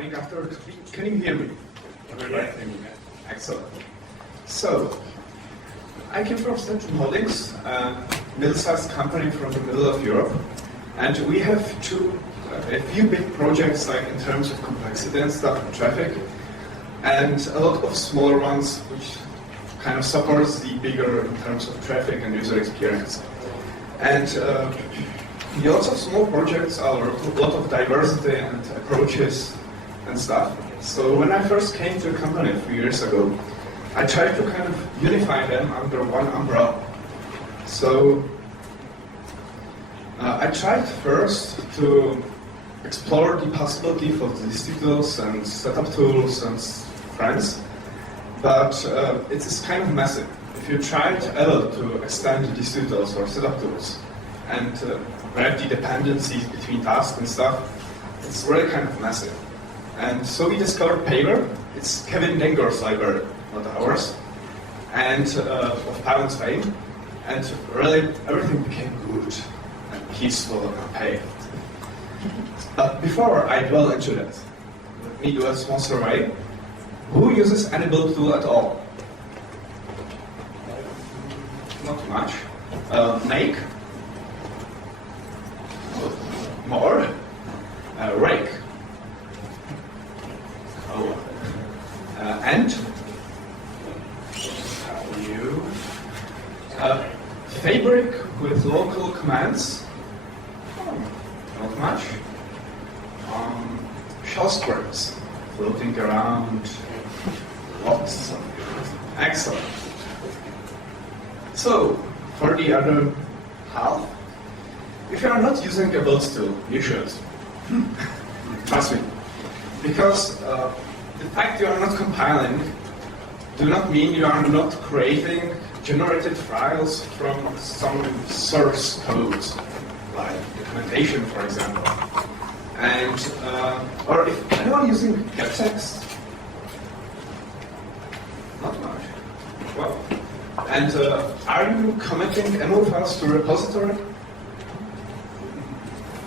morning after. Can you hear me? Right. Excellent. So, I came from Central Holdings, a middle-sized company from the middle of Europe, and we have a few big projects, like in terms of complexity and stuff, and traffic, and a lot of smaller ones, which kind of supports the bigger in terms of traffic and user experience. And the lots of small projects are a lot of diversity and approaches and stuff. So when I first came to the company a few years ago, I tried to kind of unify them under one umbrella. So I tried first to explore the possibility for these tools and setup tools and friends, but it is kind of messy. If you try to extend these tools or setup tools and wrap the dependencies between tasks and stuff, it's really kind of messy. And so we discovered Paver. It's Kevin Denger's library, not ours, and of Paver's fame. And really, everything became good and peaceful and paved. But before I dwell into that, let me do a small survey. Who uses any build tool at all? Not much. Make? More? Rake? Oh. And? You? Fabric with local commands? Not much. Shell scripts floating around. Lots. Excellent. So, for the other half, if you are not using a build tool, you should. Trust me. Because the fact you are not compiling do not mean you are not creating generated files from some source code, like documentation, for example. And, or if anyone using gettext, not much. Well, and are you committing MO files to a repository?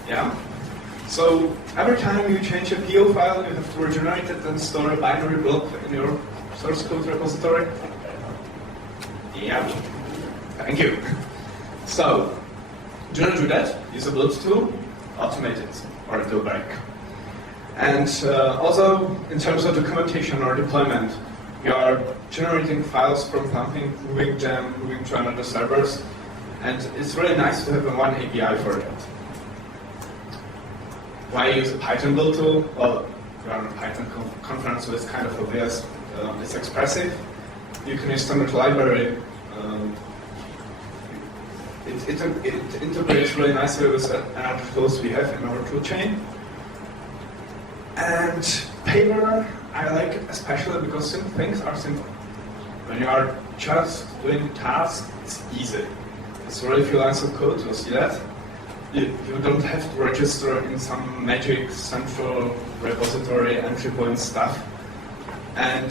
Yeah. So every time you change a PO file, you have to regenerate it and store a binary block in your source code repository. Yeah. Thank you. So, do not do that. Use a build tool, automate it, or it will break. And also, in terms of documentation or deployment, you are generating files from something, moving them, moving to another servers, and it's really nice to have one API for that. Why use a Python build tool? Well, we are on a Python conference, so it's kind of obvious. It's expressive. You can use standard library. It integrates really nicely with other tools we have in our toolchain. And Paver, I like especially because simple things are simple. When you are just doing tasks, it's easy. It's really few lines of code, you'll see that. You don't have to register in some magic central repository entry point stuff. And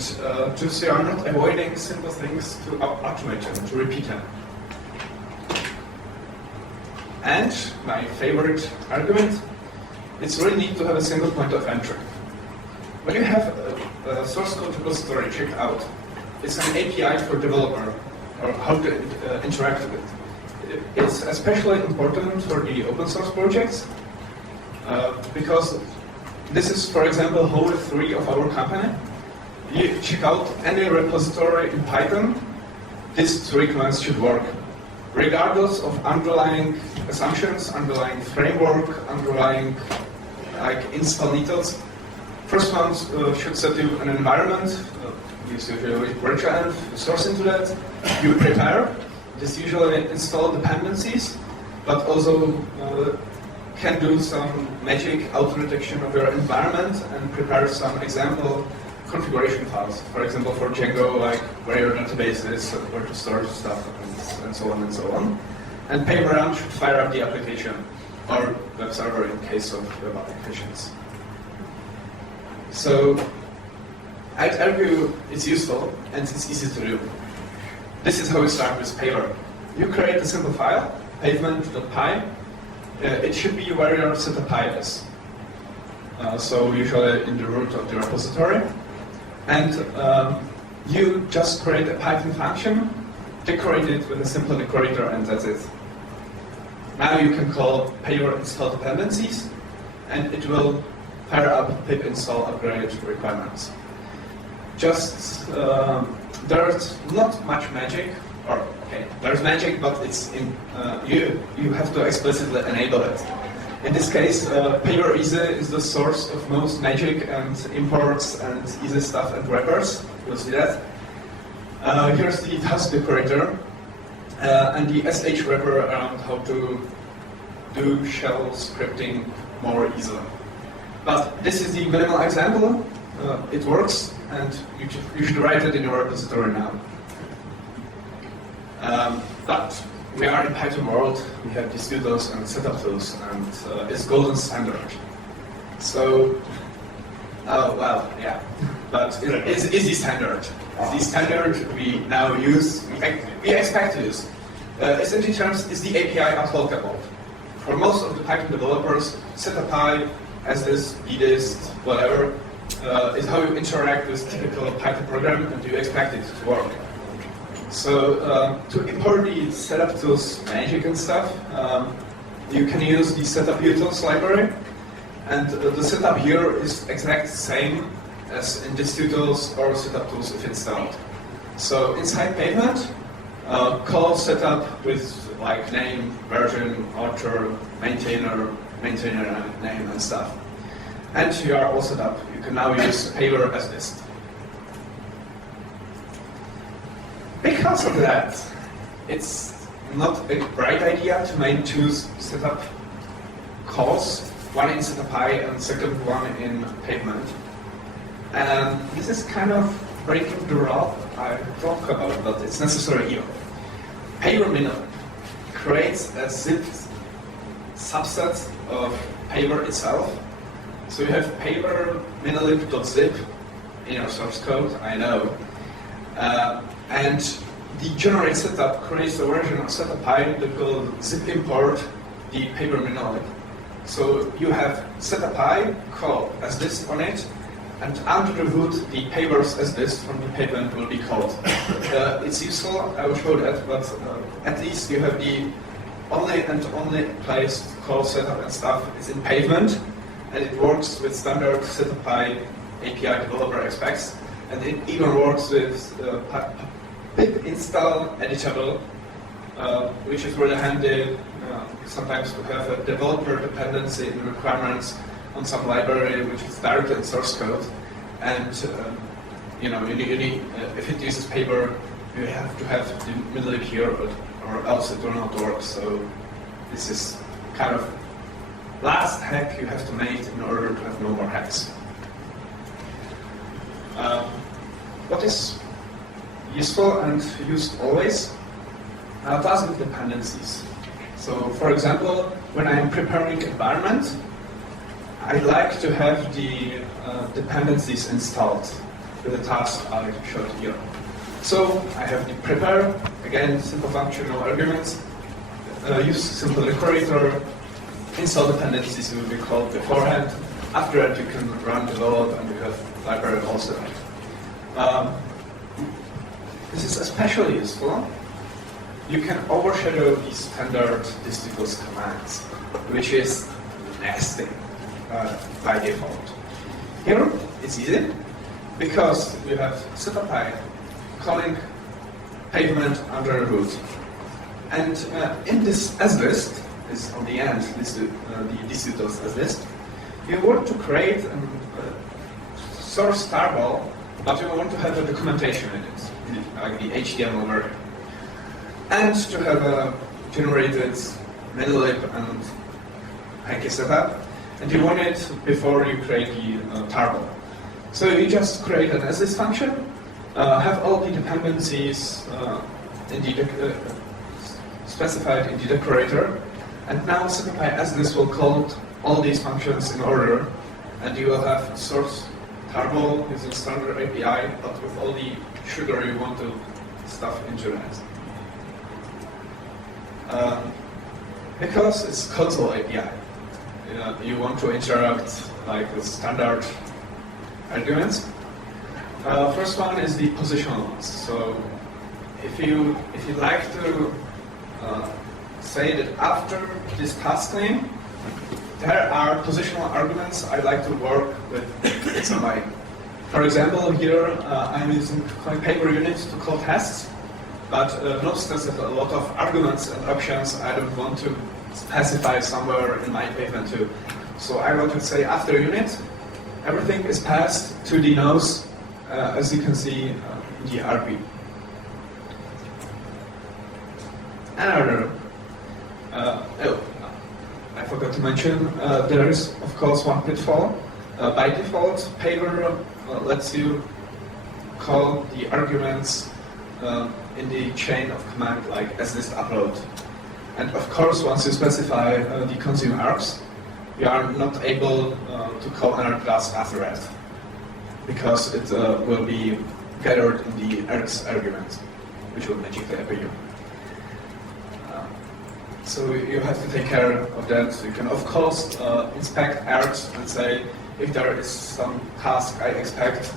just you are not avoiding simple things to automate them, to repeat them. And my favorite argument, it's really neat to have a single point of entry. When you have a source code repository checked out, it's an API for developer, or how to interact with it. It's especially important for the open source projects, because this is, for example, hole 3 of our company. You check out any repository in Python, these 3 commands should work, regardless of underlying assumptions, underlying framework, underlying install details. First one should set you an environment, use usually virtual env, source into that, you prepare. This usually install dependencies, but also can do some magic auto-detection of your environment and prepare some example configuration files. For example, for Django, like where your database is, where to store stuff, and so on and so on. And Paver should fire up the application, or web server in case of web applications. So I'd argue it's useful and it's easy to do. This is how we start with Paver. You create a simple file, pavement.py. It should be where your setup is. so usually in the root of the repository. And you just create a Python function, decorate it with a simple decorator, and that's it. Now you can call Paver install dependencies, and it will fire up pip install upgrade requirements. Just there's not much magic, or okay, there's magic, but it's in you have to explicitly enable it. In this case, Paver easy is the source of most magic and imports and easy stuff and wrappers. You'll see that. Here's the task decorator and the SH wrapper around how to do shell scripting more easily. But this is the minimal example. It works, and you should write it in your repository now. But we are in Python world. We have these tools and setup tools, and it's golden standard. So, oh well, yeah. But it's the standard. The standard we now use, we expect to use. Essentially terms is the API unlockable. For most of the Python developers, setup as this, be this, whatever, is how you interact with typical Python program, and you expect it to work. So to import the setup tools magic and stuff, you can use the setup utils library, and the setup here is exactly the same as in this utils or setup tools if installed. So inside Pavement, call setup with like name, version, author, maintainer name and stuff. And you are all set up. You can now use Paver as list. Because of that, it's not a great idea to make two setup calls, one in setup and second one in Pavement. And this is kind of breaking the rule I talk about, but it's necessary here. Paver minimum creates a zip subset of Paver itself. So you have paver minilib.zip in your source code, I know. And the generate setup creates a version of setup that called zip import the paver minilib. So you have setup call as this on it, and under the hood the pavers as this from the pavement will be called. It's useful, I will show that, but at least you have the only place to call setup and stuff is in Pavement, and it works with standard setup API developer expects, and it even works with pip install editable, which is really handy sometimes to have a developer dependency in requirements on some library which is direct in source code, and you need if it uses Paver, you have to have the minilib here, or else it will not work. So this is kind of last hack you have to make in order to have no more hacks. What is useful and used always? Task dependencies. So for example, when I'm preparing environment, I like to have the dependencies installed with the task I showed here. So I have the prepare, again, simple function, no arguments, use simple decorator, install dependencies will be called beforehand. After that you can run develop and you have library all set up. This is especially useful. You can overshadow the standard distributors commands, which is nasty by default. Here it's easy because you have setup calling Pavement under the hood. And in this as list, is on the end, the distributors as list, you want to create a source tarball, but you want to have a documentation in it, like the HTML version. And to have a generated minilib and hanky setup, and you want it before you create the tarball. So you just create an as-list function, have all the dependencies specified in the decorator, and now setup as this will call all these functions in order, and you will have source tarball using standard API, but with all the sugar you want to stuff into that. Because it's console API. you want to interrupt like the standard arguments. First one is the positional ones. So if you like to say that after this task name, there are positional arguments I like to work with in some way. For example, here I'm using Paver unit to call tests, but notice that a lot of arguments and options I don't want to specify somewhere in my pavement too. So I want to say after unit, everything is passed to the nose, as you can see in the RP. Another, I forgot to mention, there is of course one pitfall. By default, Paver lets you call the arguments in the chain of command like slist upload. And of course, once you specify the consume args, you are not able to call another class after that, because it will be gathered in the args argument, which will magically appear. So you have to take care of that. You can of course inspect args and say, if there is some task I expect,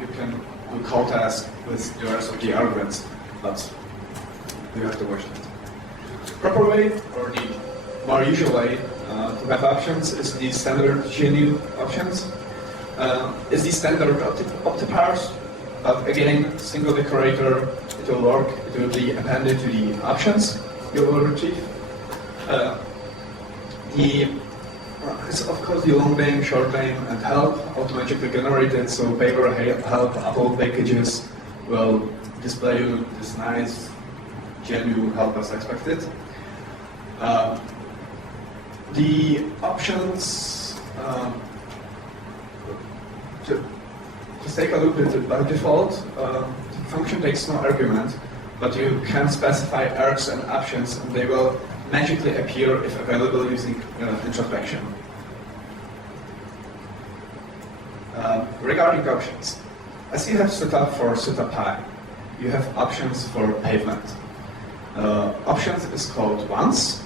you can do call task with the rest of the arguments, but you have to watch that. Proper way, or the more usual way to have options is the standard GNU options. It's the standard optipars, but again, single decorator, it will work, it will be appended to the options you will retrieve. It's of course the long name, short name, and help automatically generated, so Paver, help, Apple packages will display you this nice GNU help as expected. The options, just take a look at it. By default, the function takes no argument, but you can specify args and options, and they will magically appear if available using introspection. Regarding options, as you have set up for CETA you have options for pavement. Options is called once,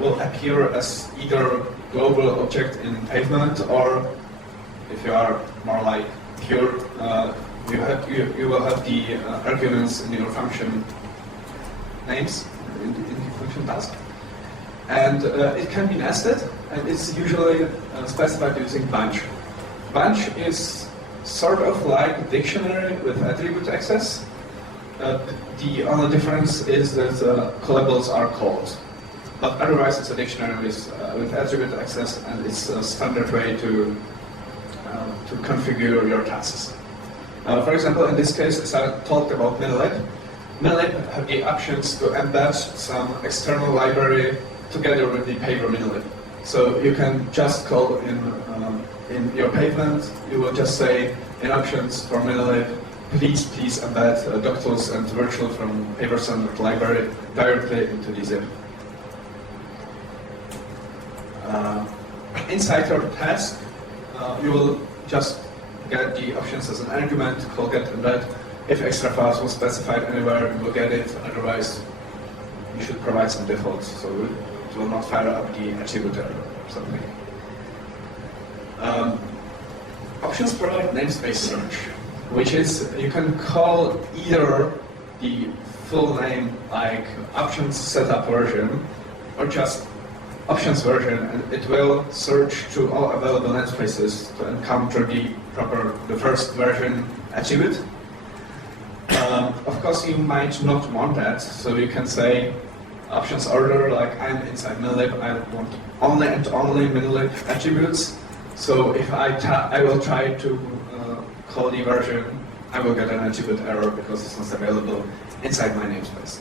will appear as either global object in pavement, or if you are more like pure, you will have the arguments in your function names in the function task. And it can be nested, and it's usually specified using bunch. Bunch is sort of like a dictionary with attribute access. The only difference is that callables are called. But otherwise it's a dictionary with attribute access, and it's a standard way to configure your tasks. For example, in this case, as I talked about minilib have the options to embed some external library together with the Paver minilib. So you can just call in your pavement, you will just say in options for minilib, please embed doctors and virtual from Paver standard library directly into the zip. Inside your task, you will just get the options as an argument, call get embed. If extra files was specified anywhere, you will get it. Otherwise, you should provide some defaults, so it will not fire up the attribute error or something. Options provide namespace search, which is you can call either the full name, like options setup version, or just options version, and it will search through all available namespaces to encounter the first version attribute. Of course, you might not want that, so you can say options order, like I'm inside minilib, I want only and only minilib attributes. So if I will try to call the version, I will get an attribute error because it's not available inside my namespace.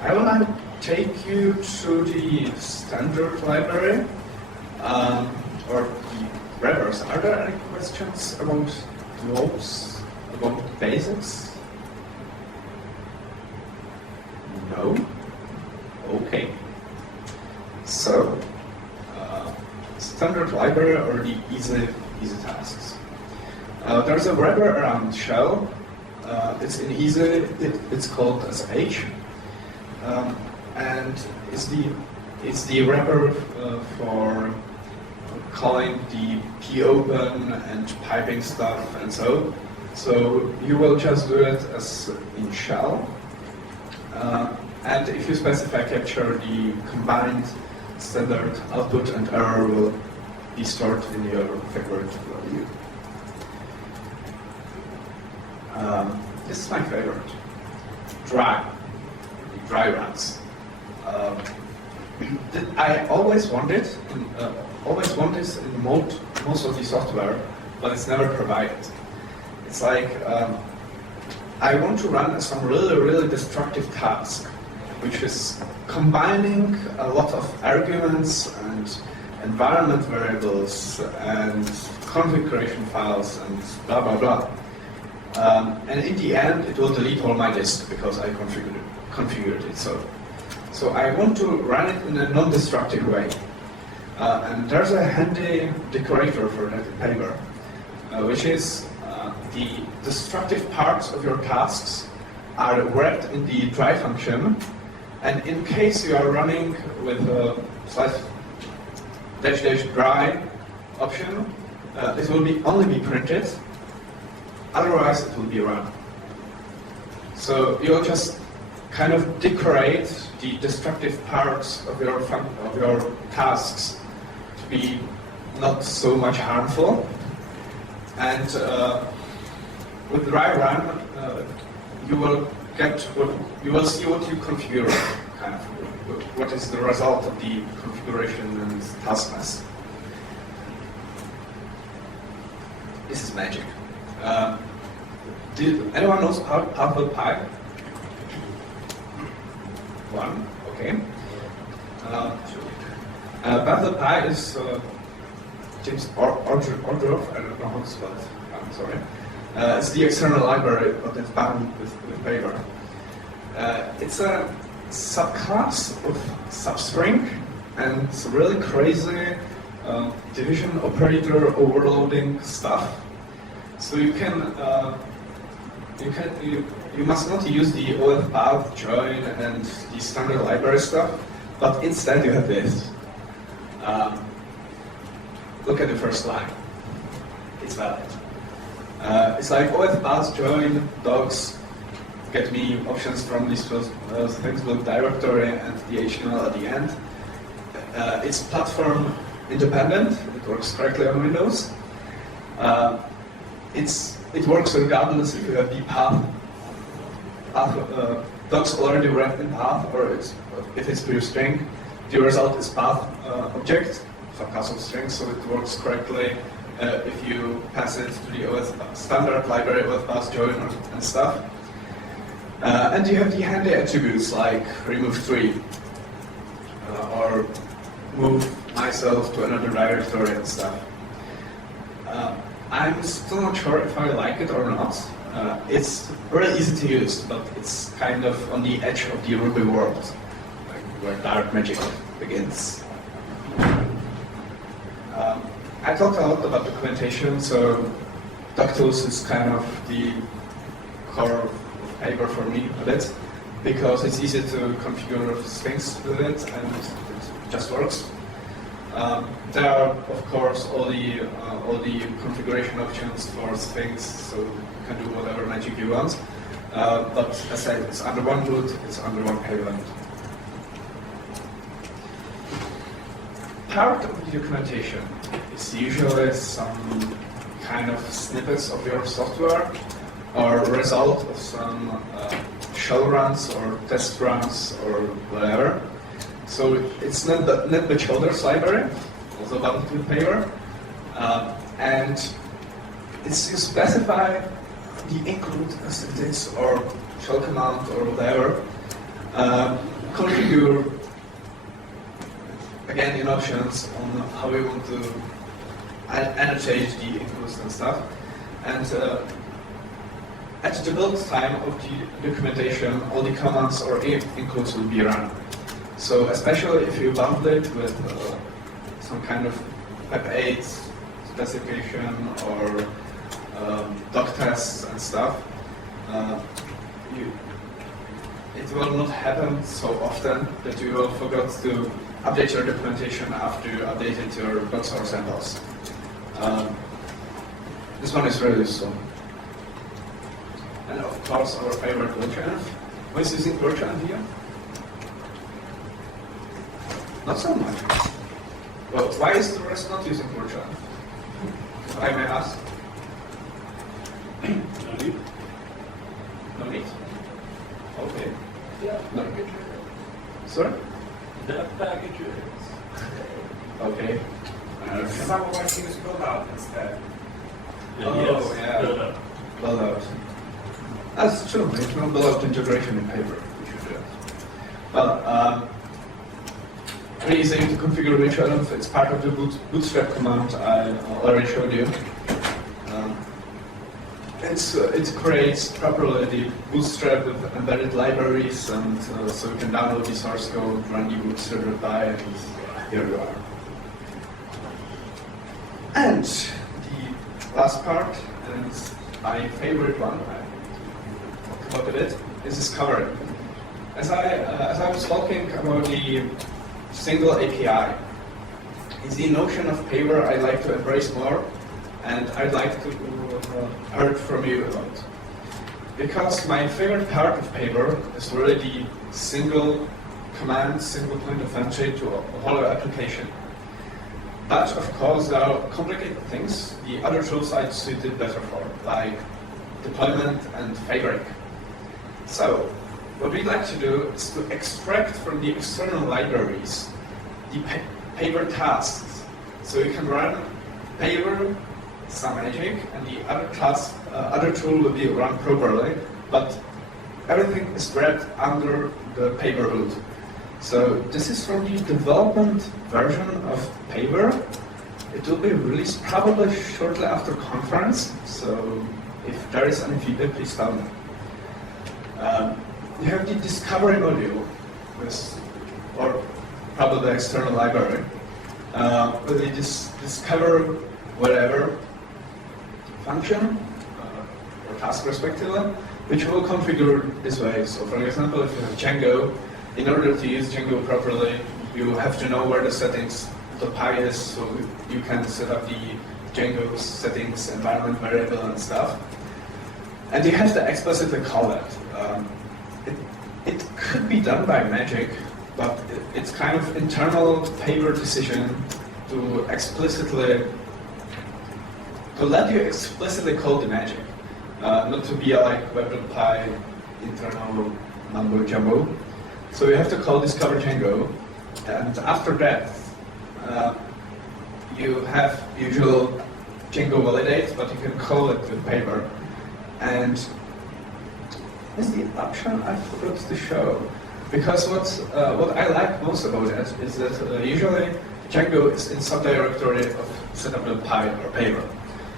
I will now take you to the standard library, or the reverse. Are there any questions about those, about basics? No? Okay. So, standard library or the easy tasks. There's a wrapper around shell. It's in easy, it's called sh. And it's the It's the wrapper for calling the popen and piping stuff and so. So you will just do it as in shell. And if you specify capture, the combined standard output and error will be stored in your favorite value. This is my favorite. Dry runs. I always want it. Always want this in most of the software, but it's never provided. It's like I want to run some really destructive task, which is combining a lot of arguments and environment variables and configuration files and blah blah blah. And in the end, it will delete all my disk because I configured it. So I want to run it in a non-destructive way. And there's a handy decorator for that in Paver, which is the destructive parts of your tasks are wrapped in the dry function, and in case you are running with a /-dry option, it will only be printed, otherwise it will be run. So you'll just kind of decorate the destructive parts of your tasks to be not so much harmful. And with dry run, you will see what you configure, kind of what is the result of the configuration and task mess. This is magic. Anyone knows Paver Pi? One, okay. Paver Pi is James Ordorff, I don't know how to spell it, I'm sorry. It's the external library, but it's bound with Paver. It's a subclass of substring, and it's really crazy division operator overloading stuff. So you must not use the OF path, join, and the standard library stuff, but instead you have this. Look at the first line. It's valid. It's like OF path, join, docs, get me options from these things with directory and the HTML at the end. It's platform independent. It works correctly on Windows. It works regardless if you have the path docs already wrapped in path, or if it's pure string. The result is path object, subclass of strings, so it works correctly if you pass it to the OS standard library with path join and stuff. And you have the handy attributes like remove tree or move myself to another directory and stuff. I'm still not sure if I like it or not. It's very easy to use, but it's kind of on the edge of the Ruby world, like where dark magic begins. I talked a lot about documentation, so DocTools is kind of the core of Paver for me a bit, because it's easy to configure things with it and it just works. There are, of course, all the configuration options for things, so you can do whatever magic you want. But as I said, it's under one root, it's under one Paver. Part of the documentation is usually some kind of snippets of your software, or result of some shell runs or test runs or whatever. So it's not the NetBatchHolders library, also bundled with Paver, and you specify the include syntax or shell command or whatever, configure again in options on how you want to annotate the includes and stuff, and at the build time of the documentation, all the commands or includes will be run. So especially if you bundle it with some kind of Pep8 specification or doc tests and stuff, it will not happen so often that you will forget to update your documentation after you updated your docs or samples. This one is really useful. And of course, our favorite virtualenv. Who is using virtualenv here? Not so much. Well, why is the rest not using virtualenv? If I may ask. No need. No need? Okay. Yeah, No. Sorry? the packages. Okay. Some of us use build out instead. Oh, yeah. Build up. Build out. That's true. There's no build out integration in Paver. We should do it. Well, pretty easy to configure virtualenv. It's part of the bootstrap command I already showed you. It creates properly the bootstrap with embedded libraries, and so you can download the source code, run the bootstrap reply, and here you are. And the last part, and my favorite one, I talked about it, is discovery. As I was talking about the single API, is the notion of Paver I'd like to embrace more, and I'd like to hear from you about. Because my favorite part of Paver is really the single command, single point of entry to a whole application. But of course, there are complicated things the other tools I suited better for, like deployment and favoring. So, what we'd like to do is to extract from the external libraries the Paver tasks. So you can run Paver, some magic, and the other tool will be run properly, but everything is wrapped under the Paver hood. So this is from the development version of Paver. It will be released probably shortly after conference, so if there is any feedback, please tell me. You have the discovery module, or probably the external library, with the discover whatever function or task respectively, which will configure this way. So for example, if you have Django, in order to use Django properly, you have to know where the settings .py is, so you can set up the Django settings, environment variable and stuff. And you have to explicitly call that. It could be done by magic, but it's kind of internal Paver decision to let you explicitly call the magic, not to be like web.py internal mumbo jumbo. So you have to call discover Django, and after that, you have usual Django validate, but you can call it with Paver. And is the option I forgot to show, because what I like most about it is that usually Django is in subdirectory of setup.py or Paver.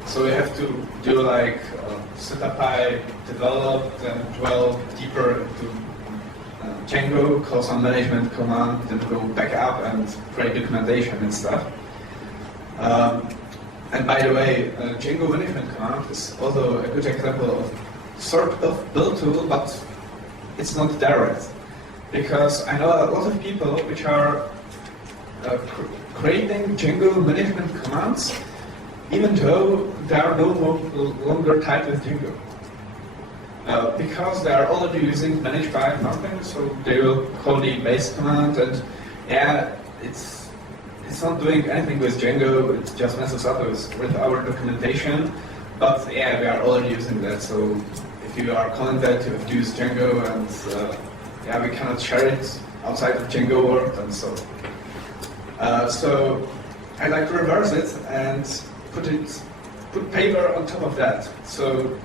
So you have to do like setup.py, develop, then dwell deeper into Django, call some management command, then go back up and create documentation and stuff. And by the way, Django management command is also a good example of sort of build tool, but it's not direct. Because I know a lot of people which are creating Django management commands, even though they are no longer tied with Django. Because they are already using manage by nothing, so they will call the base command, and yeah, it's not doing anything with Django, it just messes up with our documentation, but yeah, we are already using that, so if you are calling that, you have to use Django, and yeah, we cannot share it outside of Django world, and so. So I like to reverse it and put Paver on top of that. So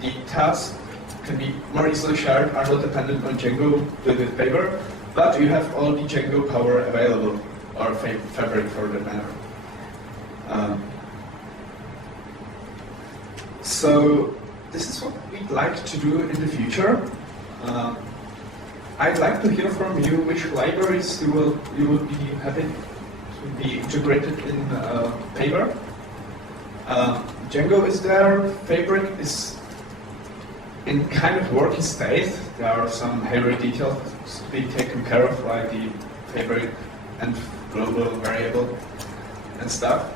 the tasks can be more easily shared, are not dependent on Django with Paver, but you have all the Django power available, or Fabric for that matter. So this is what we'd like to do in the future. I'd like to hear from you which libraries you would be happy to be integrated in Paver. Django is there, Fabric is in kind of working state, there are some hybrid details to be taken care of, like the favorite and global variable and stuff.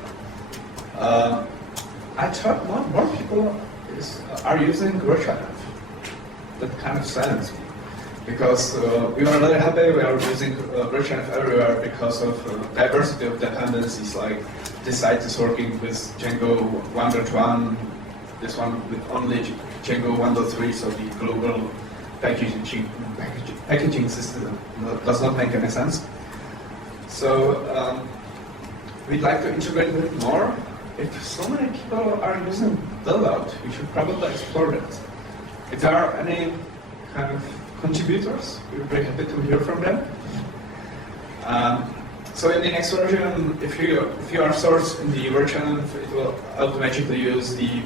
I thought more people are using virtualenv. That kind of silenced me, because we were really happy we are using virtualenv everywhere because of diversity of dependencies, like this site is working with Django 1.1, this one with only Django 1.3, so the global packaging system does not make any sense. So we'd like to integrate a bit more. If so many people are using build-out, we should probably explore that. If there are any kind of contributors, we're very happy to hear from them. So in the next version, if you are sourced in the virtualenv, it will automatically use the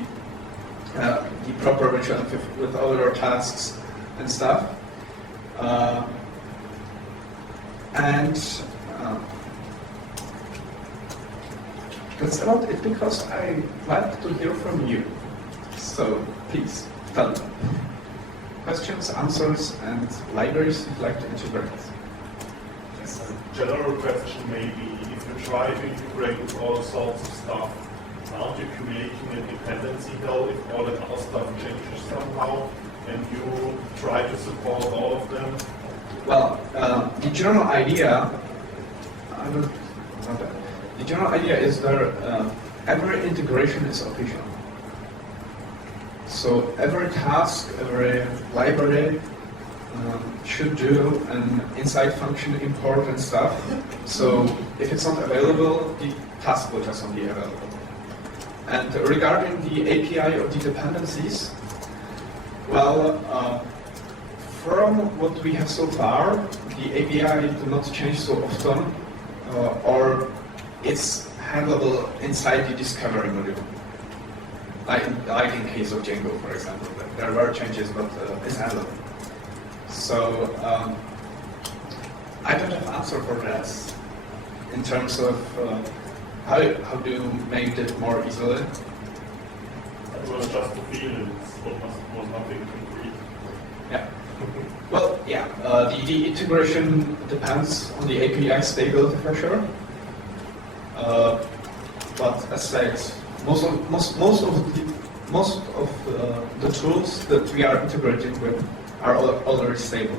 proper virtualenv with all your tasks and stuff. That's about it, because I like to hear from you. So please, tell me. Questions, answers, and libraries you'd like to integrate. Yes, a general question maybe, if you try to integrate with all sorts of stuff, aren't you creating a dependency though if all that other stuff changes somehow, and you try to support all of them? Well, the general idea, the general idea is that every integration is official. So every task, every library should do an inside function import and stuff. So if it's not available, the task will just not be available. And regarding the API or the dependencies, well, from what we have so far, the API do not change so often, or it's handleable inside the discovery module. Like in case of Django, for example, there were changes, but it's handleable. So I don't have an answer for that in terms of how do you make it more easily. It was just a feeling, it was nothing concrete. Yeah. Well, yeah, the integration depends on the API stability for sure. But as said, most of the tools that we are integrating with are already stable.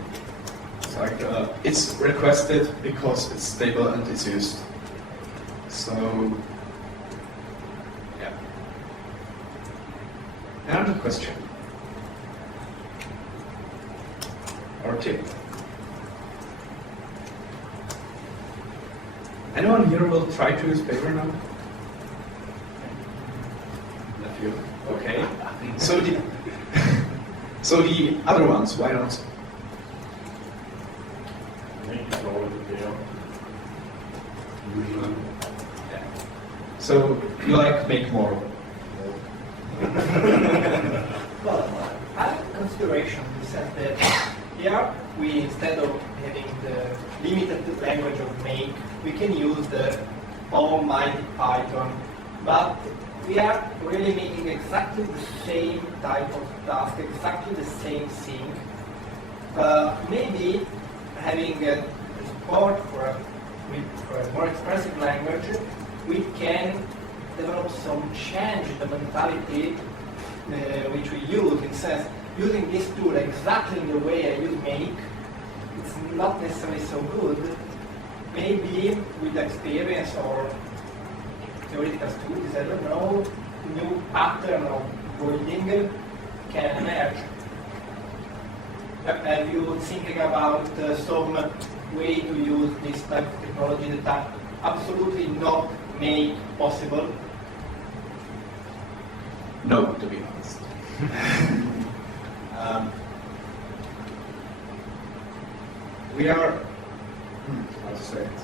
It's like it's requested because it's stable and it's used. So yeah. Another question or tip. Anyone here will try to use Paver now? A few. Okay. So the other ones, why not? Make it already there. Yeah. So you like make more? Well, I have consideration in the sense that here we, instead of having the limited language of make, we can use the almighty Python, but we are really making exactly the same type of task, exactly the same thing. Maybe having support for a more expressive language, we can develop some change in the mentality which we use. In sense, using this tool exactly in the way I use make, it's not necessarily so good. Maybe with experience or theoretical studies, I don't know, new pattern of wording can emerge. Have you thinking about some way to use this type of technology that are absolutely not made possible? No, to be honest. We are, how to say it?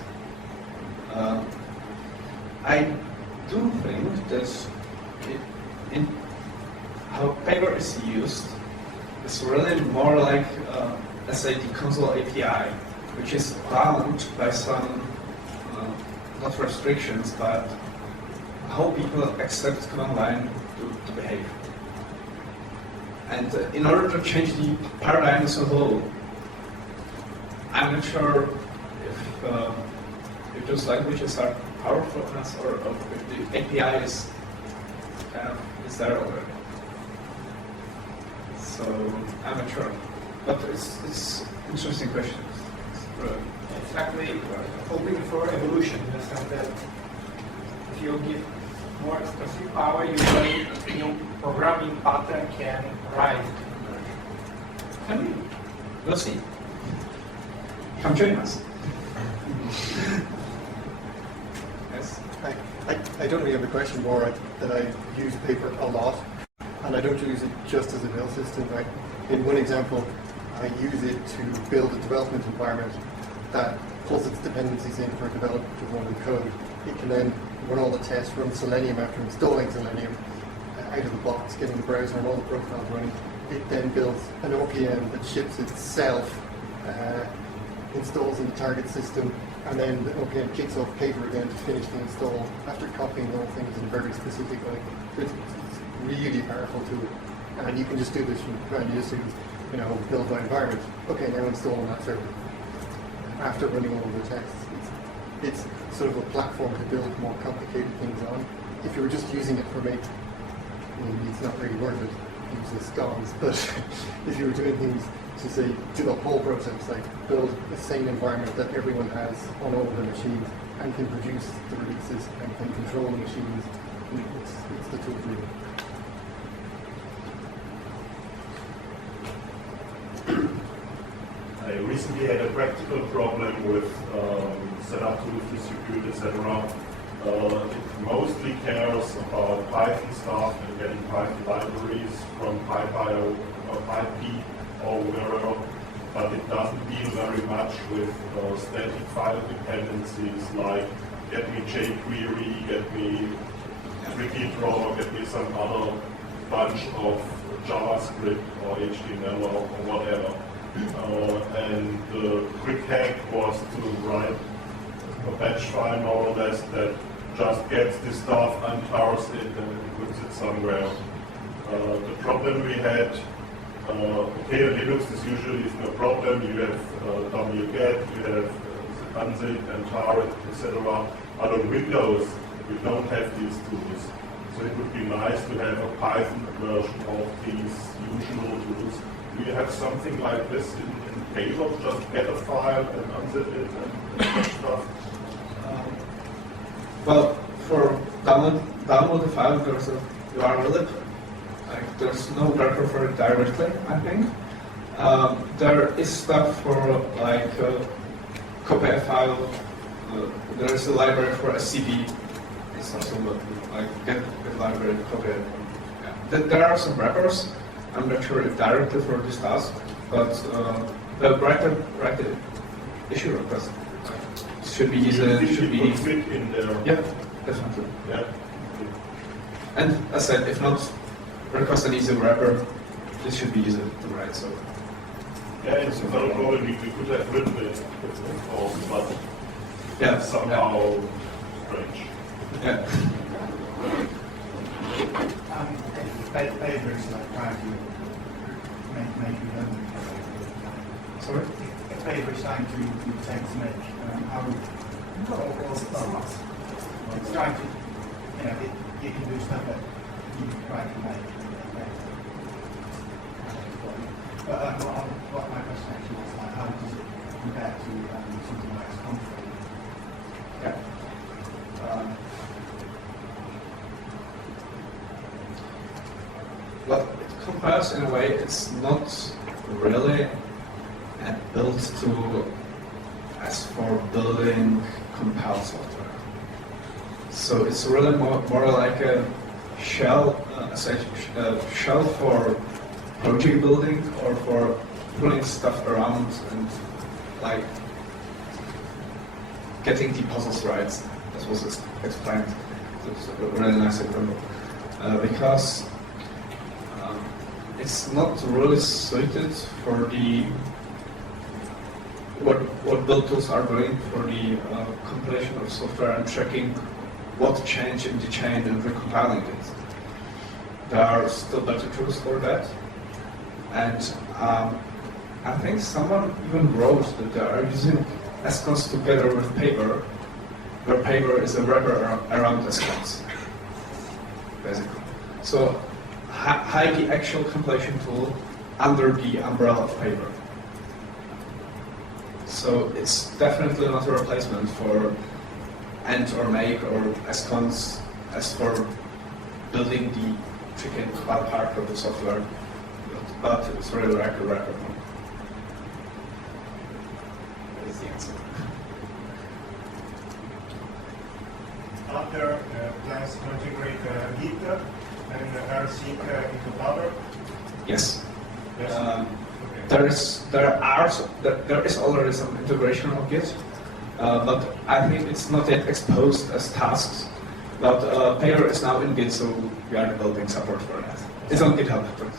I do think that in how Paver is used, it's really more like, let's say, the console API, which is bound by some, not restrictions, but how people accept command line to behave. And in order to change the paradigm as a whole, I'm not sure if those languages are powerful enough or if the API is kind of is there already. So I'm not sure, but it's interesting question. It's actually hoping for evolution in the sense that if you give more specific power, usually new programming pattern can rise. Can we? We'll see. Come join us. Yes. I don't really have a question more that I use Paver a lot, and I don't use it just as a build system. Right? In one example, I use it to build a development environment that pulls its dependencies in for a developer to run the code. It can then run all the tests, run Selenium after installing Selenium out of the box, getting the browser and all the profiles running. It then builds an RPM that ships itself, installs in the target system, and then the RPM kicks off Paver again to finish the install after copying all things in a very specific way. It's really powerful tool. And you can just do this from you just use, build by environment. Okay, now install on that server. After running all of the tests. It's sort of a platform to build more complicated things on. If you were just using it for maybe it's not really worth it, use the scones, but if you were doing things to say, do the whole process, like build the same environment that everyone has on all of their machines and can produce the releases and can control the machines, it's the tool for you. I recently had a practical problem with setup tools, distribute, etc. It mostly cares about Python stuff and getting Python libraries from PyPy or PyP or wherever, but it doesn't deal very much with static file dependencies like get me jQuery, get me tricky-draw, get me some other bunch of JavaScript or HTML or whatever. And the quick hack was to write a batch file more or less that just gets this stuff, untars it, and puts it somewhere. The problem we had, okay, on Linux this usually is no problem. You have wget, you have unzip and tar it, etc. But on Windows, we don't have these tools. So it would be nice to have a Python version of these usual tools. Do you have something like this in Paver? Just get a file and unzip it and stuff? Well, for download the file, there's a URL. Like, there's no worker for it directly, I think. There is stuff for like copy a file. There is a library for SCP. It's something like get library, copy it. Yeah. There are some wrappers. I'm not sure if directly for this task, but the write the issue request should be easy. Should be fit in there. Yeah, definitely. Yeah. And as I said, if not, request an easy wrapper. This should be easy to write. So. Yeah, it's not a problem. We could have written it, but yeah, somehow strange. Yeah. Paver is like trying to make redundant. Sorry? If Paver is trying to take to make all stuff. It's trying to, you can do stuff that you try to make. But what my question actually was like, how does it compare to something like Comfort? Yeah. Well, it compares in a way. It's not really built to as for building compiled software. So it's really more like a shell, shell for project building or for pulling stuff around and like getting the puzzles right. That was explained. It's a really nice example because it's not really suited for the what build tools are doing for the compilation of software and checking what changed in the chain and recompiling it. There are still better tools for that, And I think someone even wrote that they are using SCONs together with Paver, where Paver is a wrapper around SCONs, basically. So hide the actual compilation tool under the umbrella of Paver. So it's definitely not a replacement for Ant or Make or SCONs as for building the chicken part of the software, but it's really like a wrapper. That is the answer. Are there plans to integrate Git and RC into Paver? Yes. Yes. There is already some integration of Git, but I think it's not yet exposed as tasks. But Paver is now in Git, so we are developing support for that. It's on GitHub. The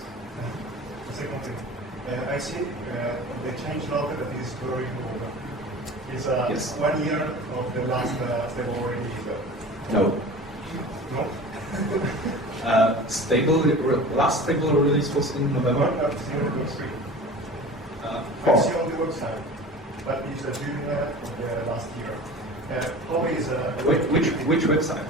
second thing, I see the change log that is very old. Is Yes. 1 year of the last stable already? No. No? Last stable release was in November. I see Four. on the website, but it's June of the last year. How is Which website?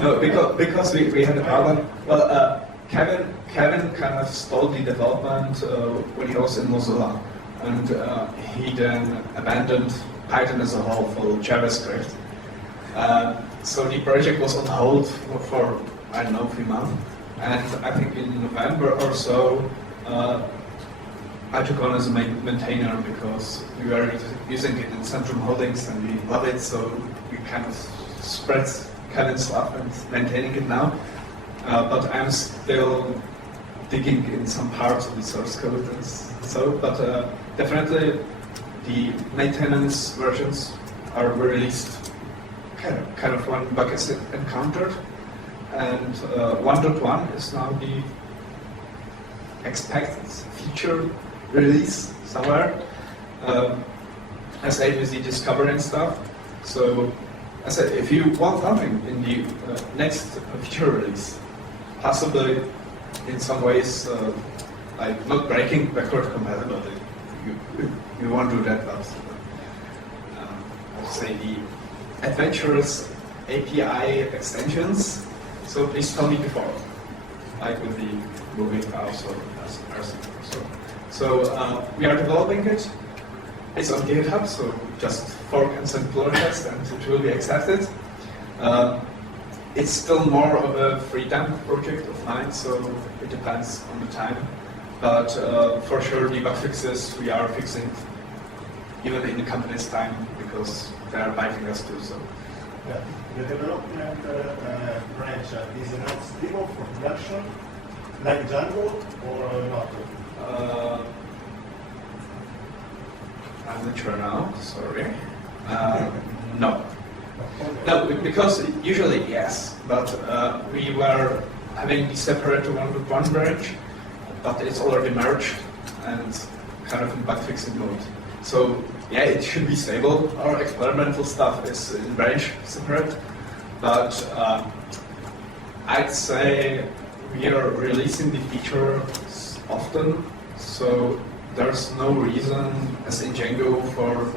No, because we had a problem. Well, Kevin kind of stalled the development when he was in Mozilla, and he then abandoned Python as a whole for JavaScript. So the project was on hold for I don't know, a few months, and I think in November or so. I took on as a maintainer because we were using it in Centrum Holdings and we love it, so we kind of spread Kevin's love and maintaining it now. But I'm still digging in some parts of the source code and so, but definitely the maintenance versions are released kind of when bug is encountered, and 1.1 is now the expected feature release somewhere, as with the discovery and stuff. So, I said, if you want something in the next feature release, possibly in some ways, like not breaking backward compatibility, you won't do that, but I'll say the adventurous API extensions. So please tell me before, like with the moving files or RC. So we are developing it. It's on GitHub, so just fork and send pull request and it will be accepted. It's still more of a freetime project of mine, so it depends on the time. But for sure, the bug fixes we are fixing even in the company's time because they are biting us too. So. Yeah. The development branch is not stable for production, like Django or not? I'm not sure now, sorry. No. No, because usually yes, but we were having the separate 1.1 branch, but it's already merged and kind of in bug fixing mode. So yeah, it should be stable. Our experimental stuff is in branch separate, but I'd say we are releasing the features often, so there's no reason, as in Django, for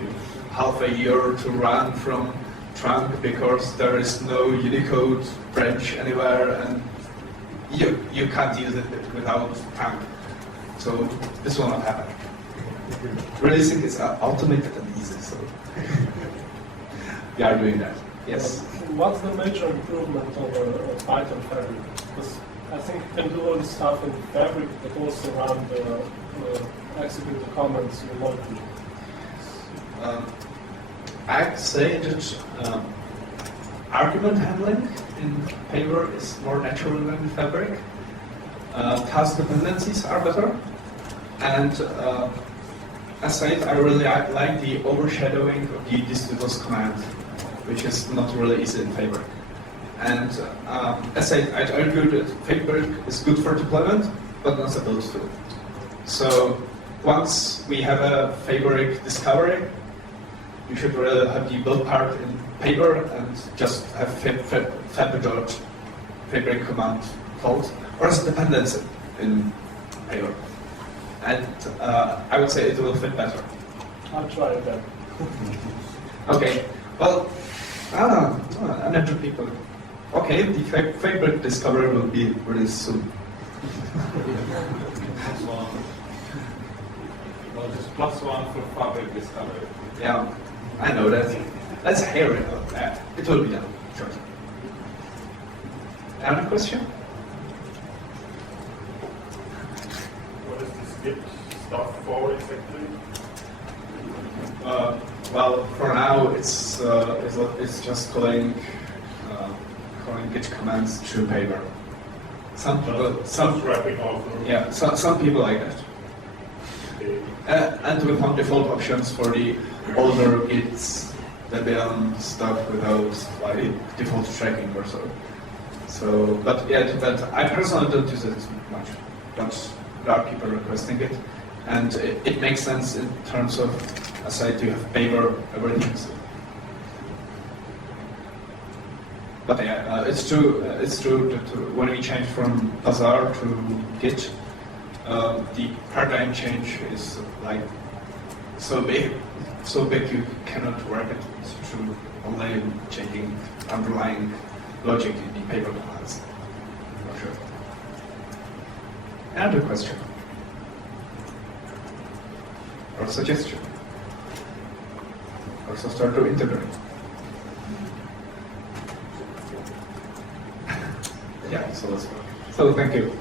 half a year to run from trunk because there is no Unicode branch anywhere and you can't use it without trunk. So this will not happen. Releasing is automated and easy, so we are doing that. Yes? What's the major improvement over Python Fabric? Because I think you can do all this stuff in Fabric, but also run execute the commands you want to. I'd say that argument handling in Paver is more natural than in Fabric. Task dependencies are better, and as said, I really like the overshadowing of the distributor's command, which is not really easy in Fabric. And as said, I'd argue that Fabric is good for deployment, but not supposed to. So once we have a Fabric discovery, you should really have the build part in Paver and just have Fabric command called, or as a dependency. in Paver. And I would say it will fit better. I'll try it then. Okay, well, another people. Okay, the favorite discovery will be really soon. Well, just +1 for Paver discovery. Yeah, I know that. Let's hear it. It will be done. Sure. Another question? What is this Git stuff for exactly? Well, for now, it's just calling Git commands to Paver. Some Wrapping over. yeah, some people like that. Okay. And we found default options for the older Gits Debian stuff without like default tracking or so. So, but yeah, but I personally don't use it much. But there are people requesting it, and it makes sense in terms of aside you have Paver everything. So. But yeah, it's true. It's true that when we change from Paver to Git, the paradigm change is like so big you cannot work it through only changing underlying logic in the Paver commands. For sure. Another question or suggestion, or so start to integrate. Yeah, so let's go. So thank you.